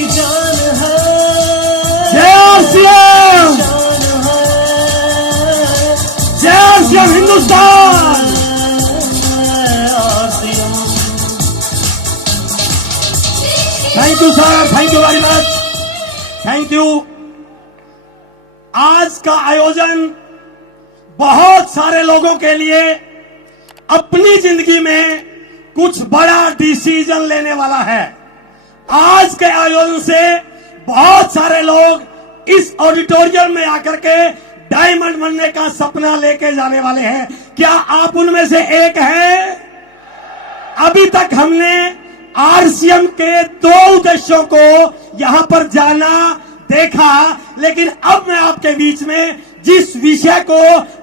की जान है, जय आरसीएम, जय RCM Hindustan. Thank you sir, thank you very much, thank you. आज का आयोजन बहुत सारे लोगों के लिए अपनी जिंदगी में कुछ बड़ा डिसीजन लेने वाला है। आज के आयोजन से बहुत सारे लोग इस ऑडिटोरियम में आकर के डायमंड बनने का सपना लेके जाने वाले हैं। क्या आप उनमें से एक हैं? अभी तक हमने आरसीएम के 2 उद्देश्यों को यहां पर जाना, देखा, लेकिन अब मैं आपके बीच में जिस विषय को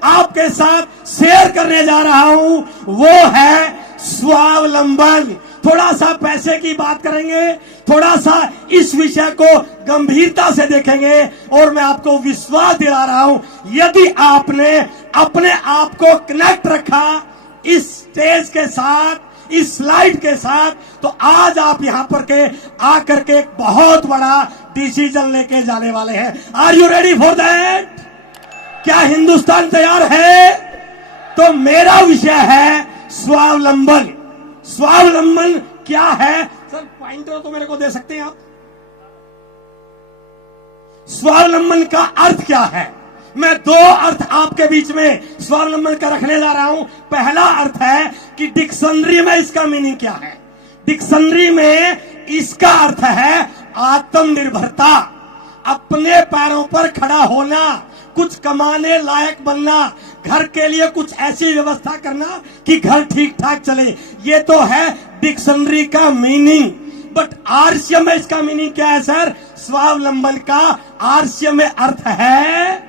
आपके साथ शेयर करने जा रहा हूं वो है स्वावलंबन। थोड़ा सा पैसे की बात करेंगे, थोड़ा सा इस विषय को गंभीरता से देखेंगे और मैं आपको विश्वास दिला रहा हूं, यदि आपने अपने आप को कनेक्ट रखा इस स्टेज के साथ, इस स्लाइड के साथ, तो आज आप यहां पर के आकर के एक बहुत बड़ा डिसीजन लेके जाने वाले हैं। Are you ready for that? क्या हिंदुस्तान तैयार है? तो मेरा विषय है स्वावलंबन। स्वावलंबन क्या है? सर पॉइंटर तो मेरे को दे सकते हैं आप? स्वावलंबन का अर्थ क्या है? मैं 2 अर्थ आपके बीच में स्वावलंबन का रखने जा रहा हूं। पहला अर्थ है कि डिक्शनरी में इसका मीनिंग क्या है। डिक्शनरी में इसका अर्थ है आत्मनिर्भरता, अपने पैरों पर खड़ा होना, कुछ कमाने लायक बनना, घर के लिए कुछ ऐसी व्यवस्था करना कि घर ठीक ठाक चले। ये तो है डिक्शनरी का मीनिंग। बट आरसीएम में इसका मीनिंग क्या है सर? स्वावलंबन का आरसीएम में अर्थ है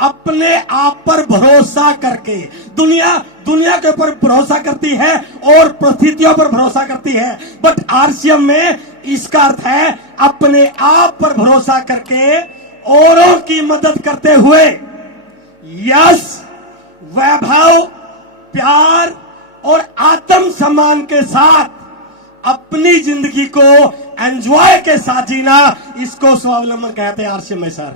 अपने आप पर भरोसा करके। दुनिया के ऊपर भरोसा करती है और परिस्थितियों पर भरोसा करती है, बट आरसीएम में इसका अर्थ है अपने आप पर भरोसा करके औरों की मदद करते हुए यश, वैभव, प्यार और आत्म सम्मान के साथ अपनी जिंदगी को एंजॉय के साथ जीना, इसको स्वावलंबन कहते हैं आरसीएम में सर।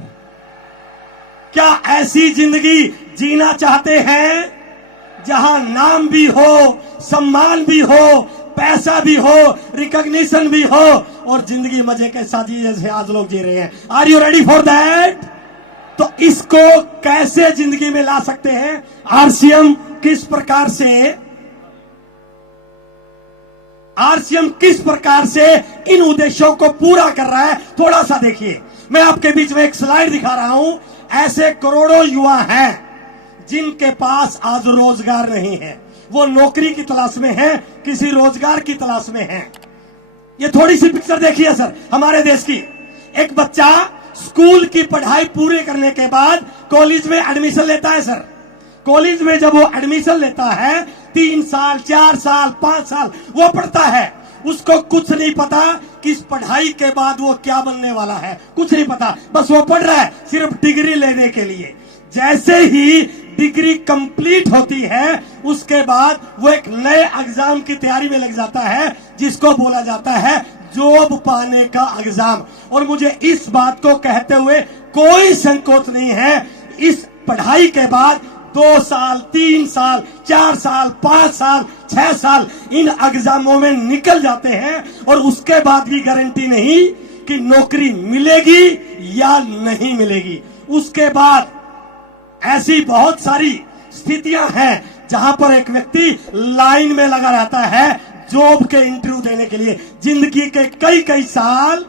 क्या ऐसी जिंदगी जीना चाहते हैं जहां नाम भी हो, सम्मान भी हो, पैसा भी हो, रिकॉग्निशन भी हो और जिंदगी मजे के साथ जैसे आज लोग जी रहे हैं? Are you ready for that? तो इसको कैसे जिंदगी में ला सकते हैं? आरसीएम किस प्रकार से इन उद्देश्यों को पूरा कर रहा है, थोड़ा सा देखिए। मैं आपके बीच में एक स्लाइड दिखा रहा हूं। ऐसे करोड़ों युवा हैं जिनके पास आज रोजगार नहीं है। वो नौकरी की तलाश में है, किसी रोजगार की तलाश में है। ये थोड़ी सी पिक्चर देखिए सर हमारे देश की। एक बच्चा स्कूल की पढ़ाई पूरी करने के बाद कॉलेज में एडमिशन लेता है सर। कॉलेज में जब वो एडमिशन लेता है 3 साल, 4 साल, 5 साल वो पढ़ता है। उसको कुछ नहीं पता कि इस पढ़ाई के बाद वो क्या बनने वाला है, कुछ नहीं पता। बस वो पढ़ रहा है सिर्फ डिग्री लेने के लिए। जैसे ही डिग्री कंप्लीट होती है उसके बाद वो एक नए एग्जाम की तैयारी में लग जाता है जिसको बोला जाता है जॉब पाने का एग्जाम। और मुझे इस बात को कहते हुए कोई संकोच नहीं है, इस पढ़ाई के बाद 2 साल, 3 साल, 4 साल, 5 साल, 6 साल इन एग्जामों में निकल जाते हैं और उसके बाद भी गारंटी नहीं कि नौकरी मिलेगी या नहीं मिलेगी। उसके बाद ऐसी बहुत सारी स्थितियां हैं जहां पर एक व्यक्ति लाइन में लगा रहता है जॉब के इंटरव्यू देने के लिए। जिंदगी के कई साल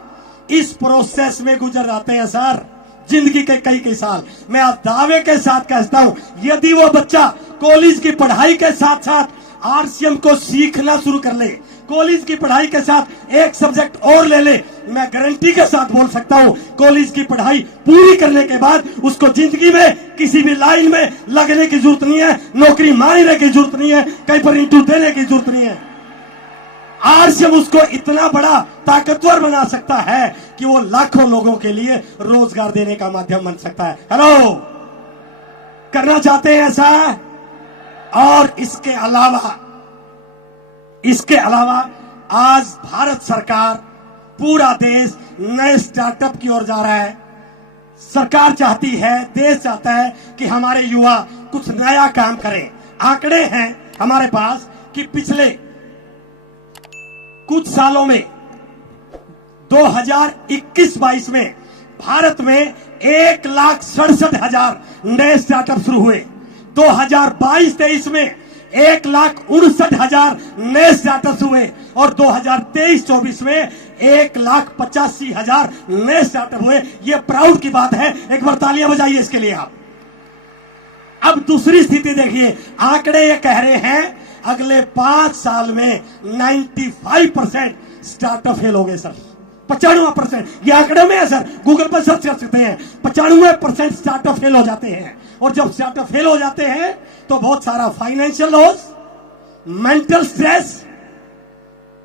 इस प्रोसेस में गुजर जाते हैं सर, जिंदगी के कई साल। मैं आप दावे के साथ कहता हूं यदि वो बच्चा कॉलेज की पढ़ाई के साथ साथ आरसीएम को सीखना शुरू कर ले, कॉलेज की पढ़ाई के साथ एक सब्जेक्ट और ले ले, मैं गारंटी के साथ बोल सकता हूं कॉलेज की पढ़ाई पूरी करने के बाद उसको जिंदगी में किसी भी लाइन में लगने की जरूरत नहीं है, नौकरी मांगने की जरूरत नहीं है, कहीं पर इंटरव्यू देने की जरूरत नहीं है। आरसीएम उसको इतना बड़ा ताकतवर बना सकता है कि वो लाखों लोगों के लिए रोजगार देने का माध्यम बन सकता है। हेलो, करना चाहते हैं ऐसा? और इसके अलावा आज भारत सरकार पूरा देश नए स्टार्टअप की ओर जा रहा है। सरकार चाहती है, देश चाहता है कि हमारे युवा कुछ नया काम करें। आंकड़े हैं हमारे पास कि पिछले कुछ सालों में 2021-22 में भारत में 1,67,000 नए स्टार्टअप शुरू हुए। 2022-23 में 1,59,000 नए स्टार्टअप हुए और 2023-24 में 1,85,000 नए स्टार्टअप हुए। ये प्राउड की बात है, एक बार तालियां बजाइए इसके लिए आप। अब दूसरी स्थिति देखिए, आंकड़े ये कह रहे हैं अगले 5 साल में 95% स्टार्टअप फेल हो गए सर। 95%, ये आंकड़े में है सर, गूगल पर सर्च कर सकते हैं। 95% स्टार्टअप फेल हो जाते हैं और जब स्टार्टअप फेल हो जाते हैं तो बहुत सारा financial loss, mental stress,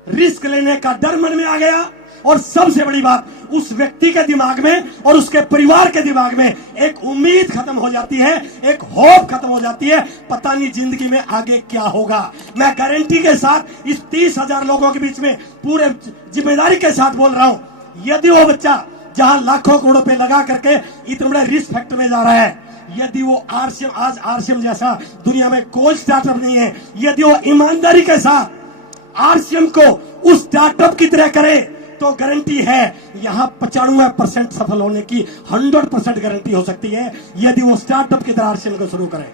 risk लेने का डर मन में आ गया और सबसे बड़ी बात, उस व्यक्ति के दिमाग में और उसके परिवार के दिमाग में एक उम्मीद खत्म हो जाती है, एक होप खत्म हो जाती है, पता नहीं जिंदगी में आगे क्या होगा। मैं गारंटी के साथ इस 30,000 लोगों के बीच में पूरे जिम्मेदारी के साथ बोल रहा हूं, यदि वो बच्चा जहां लाखों करोड़ रुपए लगा करके इतने बड़े रिस्क फैक्टर में जा रहा है, यदि वो आरसीएम, आज आरसीएम जैसा दुनिया में कोई स्टार्टअप नहीं है, यदि वो ईमानदारी के साथ आरसीएम को उस स्टार्टअप की तरह करे तो गारंटी है यहां 95% सफल होने की 100% गारंटी हो सकती है। यदि वो स्टार्टअप की तरह आरसीएम को शुरू करें,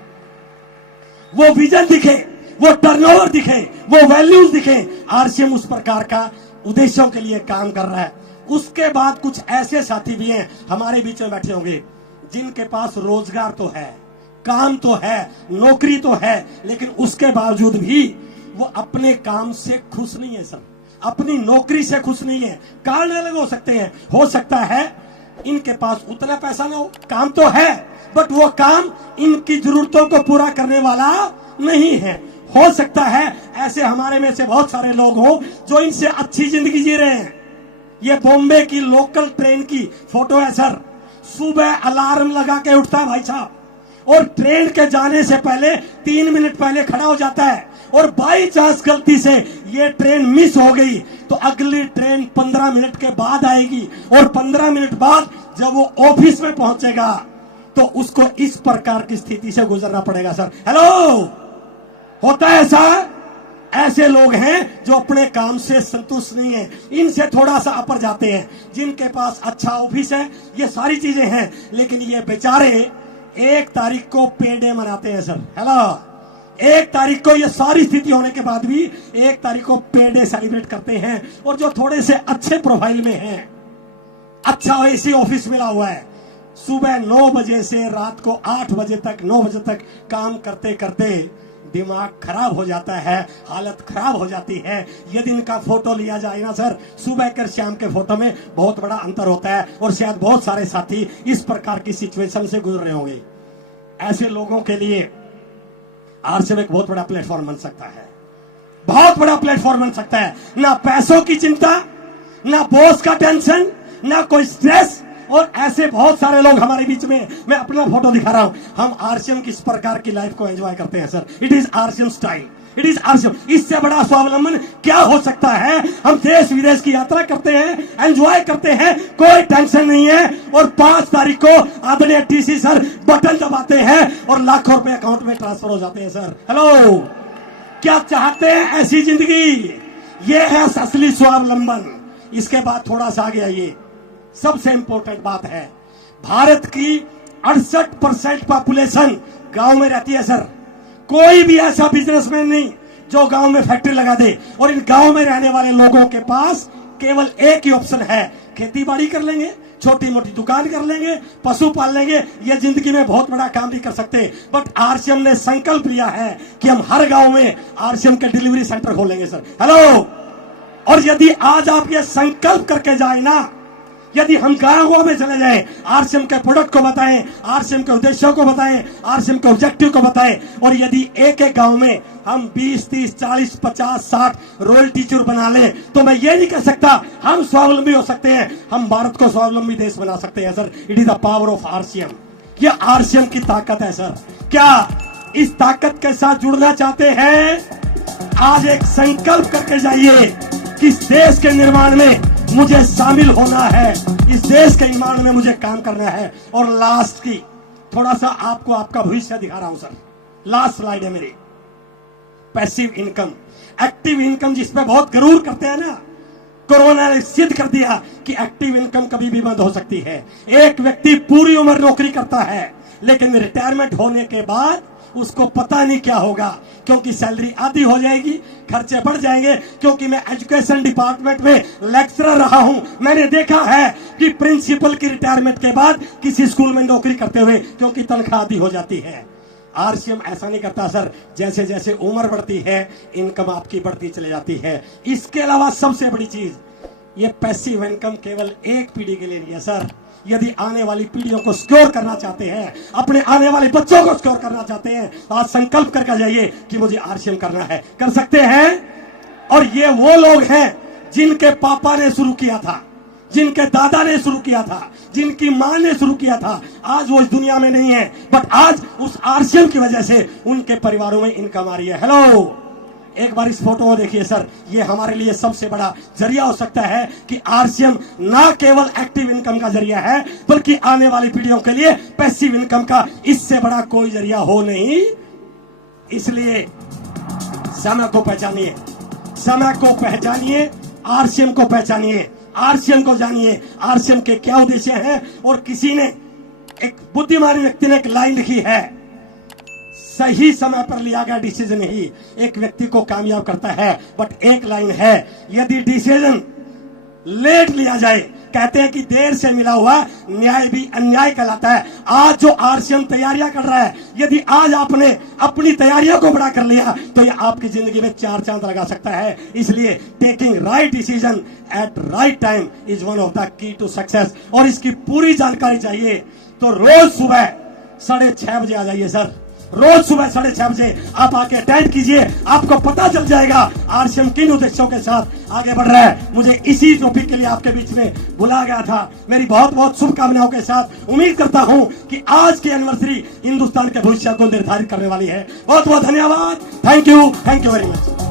वो विजन दिखे, वो टर्नओवर दिखे, वो वैल्यूज दिखे, आरसीएम उस प्रकार का उद्देश्यों के लिए काम कर रहा है। उसके बाद कुछ ऐसे साथी भी हैं हमारे बीच में बैठे होंगे जिनके पास रोजगार तो है, काम तो है, नौकरी तो है, लेकिन उसके बावजूद भी वो अपने काम से खुश नहीं है सर, अपनी नौकरी से खुश नहीं है। कारण अलग हो सकते हैं, हो सकता है इनके पास उतना पैसा ना हो, काम तो है बट वो काम इनकी जरूरतों को पूरा करने वाला नहीं है। हो सकता है ऐसे हमारे में से बहुत सारे लोग हो जो इनसे अच्छी जिंदगी जी रहे हैं। ये बॉम्बे की लोकल ट्रेन की फोटो है सर। सुबह अलार्म लगा के उठता है भाई साहब और ट्रेन के जाने से पहले 3 मिनट पहले खड़ा हो जाता है और बाई चांस गलती से ये ट्रेन मिस हो गई तो अगली ट्रेन 15 मिनट के बाद आएगी और 15 मिनट बाद जब वो ऑफिस में पहुंचेगा तो उसको इस प्रकार की स्थिति से गुजरना पड़ेगा सर। हेलो, होता है ऐसा? ऐसे लोग हैं जो अपने काम से संतुष्ट नहीं है, इनसे थोड़ा सा अपर जाते हैं, जिनके पास अच्छा ऑफिस है, ये सारी चीजें हैं, लेकिन ये बेचारे 1 तारीख को पे डे मनाते हैं सर। हेलो, 1 तारीख को ये सारी स्थिति होने के बाद भी 1 तारीख को पे डे सेलिब्रेट करते हैं। और जो थोड़े से अच्छे प्रोफाइल में हैं, अच्छा एसी ऑफिस मिला हुआ है, सुबह 9 बजे से रात को 8 बजे तक, 9 बजे तक काम करते करते दिमाग खराब हो जाता है, हालत खराब हो जाती है। यदि इनका फोटो लिया जाए ना सर, सुबह के शाम के फोटो में बहुत बड़ा अंतर होता है और शायद बहुत सारे साथी इस प्रकार की सिचुएशन से गुजर रहे होंगे। ऐसे लोगों के लिए आरसीएम एक बहुत बड़ा प्लेटफॉर्म बन सकता है, बहुत बड़ा प्लेटफॉर्म बन सकता है। ना पैसों की चिंता, ना बॉस का टेंशन, ना कोई स्ट्रेस। और ऐसे बहुत सारे लोग हमारे बीच में, मैं अपना फोटो दिखा रहा हूं, हम आरसीएम की इस प्रकार की लाइफ को एंजॉय करते हैं sir. It is RCM style, it is RCM. इससे बड़ा स्वावलंबन क्या हो सकता है? हम देश विदेश की यात्रा करते हैं, एंजॉय करते हैं, कोई टेंशन नहीं है और 5 तारीख को आदरणीय टीसी सर बटन दबाते हैं और लाखों रुपए अकाउंट में ट्रांसफर हो जाते हैं सर। हेलो, क्या चाहते हैं ऐसी जिंदगी? ये है असली स्वावलंबन। इसके बाद थोड़ा सा आगे आइए, सबसे इंपॉर्टेंट बात है, भारत की 68% पॉपुलेशन गांव में रहती है सर। कोई भी ऐसा बिजनेसमैन नहीं जो गांव में फैक्ट्री लगा दे। और इन गांव में रहने वाले लोगों के पास केवल एक ही ऑप्शन है, खेती बाड़ी कर लेंगे, छोटी मोटी दुकान कर लेंगे, पशु पाल लेंगे, ये जिंदगी में बहुत बड़ा काम नहीं कर सकते। बट आरसीएम ने संकल्प लिया है कि हम हर गांव में आरसीएम के डिलीवरी सेंटर खोलेंगे सर। हेलो, और यदि आज आप ये संकल्प करके जाए ना, यदि हम गांवों में चले जाएं, आरसीएम के प्रोडक्ट को बताएं, आरसीएम के उद्देश्यों को बताएं, आरसीएम के ऑब्जेक्टिव को बताएं, और यदि एक एक गांव में हम 20, 30, 40, 50, 60 रोयल टीचर बना लें, तो मैं ये नहीं कह सकता हम स्वावलंबी हो सकते हैं, हम भारत को स्वावलंबी देश बना सकते हैं sir. It is the power of RCM. ये आरसीएम की ताकत है सर। क्या इस ताकत के साथ जुड़ना चाहते हैं? आज एक संकल्प करके जाइए कि इस देश के निर्माण में मुझे शामिल होना है, इस देश के ईमान में मुझे काम करना है। और लास्ट की थोड़ा सा आपको आपका भविष्य दिखा रहा हूं सर। लास्ट स्लाइड है मेरी। पैसिव इनकम, एक्टिव इनकम जिस पे बहुत गरूर करते हैं ना, कोरोना ने सिद्ध कर दिया कि एक्टिव इनकम कभी भी बंद हो सकती है। एक व्यक्ति पूरी उम्र नौकरी करता है, लेकिन रिटायरमेंट होने के बाद उसको पता नहीं क्या होगा, क्योंकि सैलरी आधी हो जाएगी, खर्चे बढ़ जाएंगे। क्योंकि मैं एजुकेशन डिपार्टमेंट में लेक्चरर रहा हूं, मैंने देखा है कि प्रिंसिपल की रिटायरमेंट के बाद किसी स्कूल में नौकरी करते हुए, क्योंकि तनख्वाह आधी हो जाती है। आरसीएम ऐसा नहीं करता सर, जैसे जैसे उम्र बढ़ती है इनकम आपकी बढ़ती चली जाती है। इसके अलावा सबसे बड़ी चीज, ये पैसिव इनकम केवल एक पीढ़ी के लिए नहीं है सर। यदि आने वाली पीढ़ियों को सिक्योर करना चाहते हैं, अपने आने वाले बच्चों को सिक्योर करना चाहते हैं, तो आज संकल्प करके जाइए कि मुझे आरसीएम करना है। कर सकते हैं। और ये वो लोग हैं जिनके पापा ने शुरू किया था, जिनके दादा ने शुरू किया था, जिनकी मां ने शुरू किया था। आज वो इस दुनिया में नहीं है, बट आज उस आरसीएम की वजह से उनके परिवारों में इनकम आ रही है। हेलो, एक बार इस फोटो को देखिए सर। ये हमारे लिए सबसे बड़ा जरिया हो सकता है कि आरसीएम ना केवल एक्टिव इनकम का जरिया है, बल्कि आने वाली पीढ़ियों के लिए पैसिव इनकम का इससे बड़ा कोई जरिया हो नहीं। इसलिए समय को पहचानिए, समय को पहचानिए, आरसीएम को पहचानिए, आरसीएम को जानिए, आरसीएम के क्या उद्देश्य हैं। और किसी ने, एक बुद्धिमान व्यक्ति ने एक लाइन लिखी है, सही समय पर लिया गया डिसीजन ही एक व्यक्ति को कामयाब करता है। बट एक लाइन है, यदि डिसीजन लेट लिया जाए, कहते हैं कि देर से मिला हुआ न्याय भी अन्याय कहलाता है। आज जो आरसीएम तैयारियां कर रहा है, यदि आज आपने अपनी तैयारियों को बड़ा कर लिया तो ये आपकी जिंदगी में 4 चांद लगा सकता है। इसलिए taking right decision at right time is one of the key to success. और इसकी पूरी जानकारी चाहिए तो रोज सुबह 6:30 बजे आ जाइए सर। रोज सुबह 6:30 बजे आप आके अटेंड कीजिए, आपको पता चल जाएगा आरसीएम किन उद्देश्यों के साथ आगे बढ़ रहा है। मुझे इसी टॉपिक के लिए आपके बीच में बुलाया गया था। मेरी बहुत बहुत शुभकामनाओं के साथ उम्मीद करता हूं कि आज की एनिवर्सरी हिंदुस्तान के भविष्य को निर्धारित करने वाली है। बहुत बहुत धन्यवाद। Thank you very much.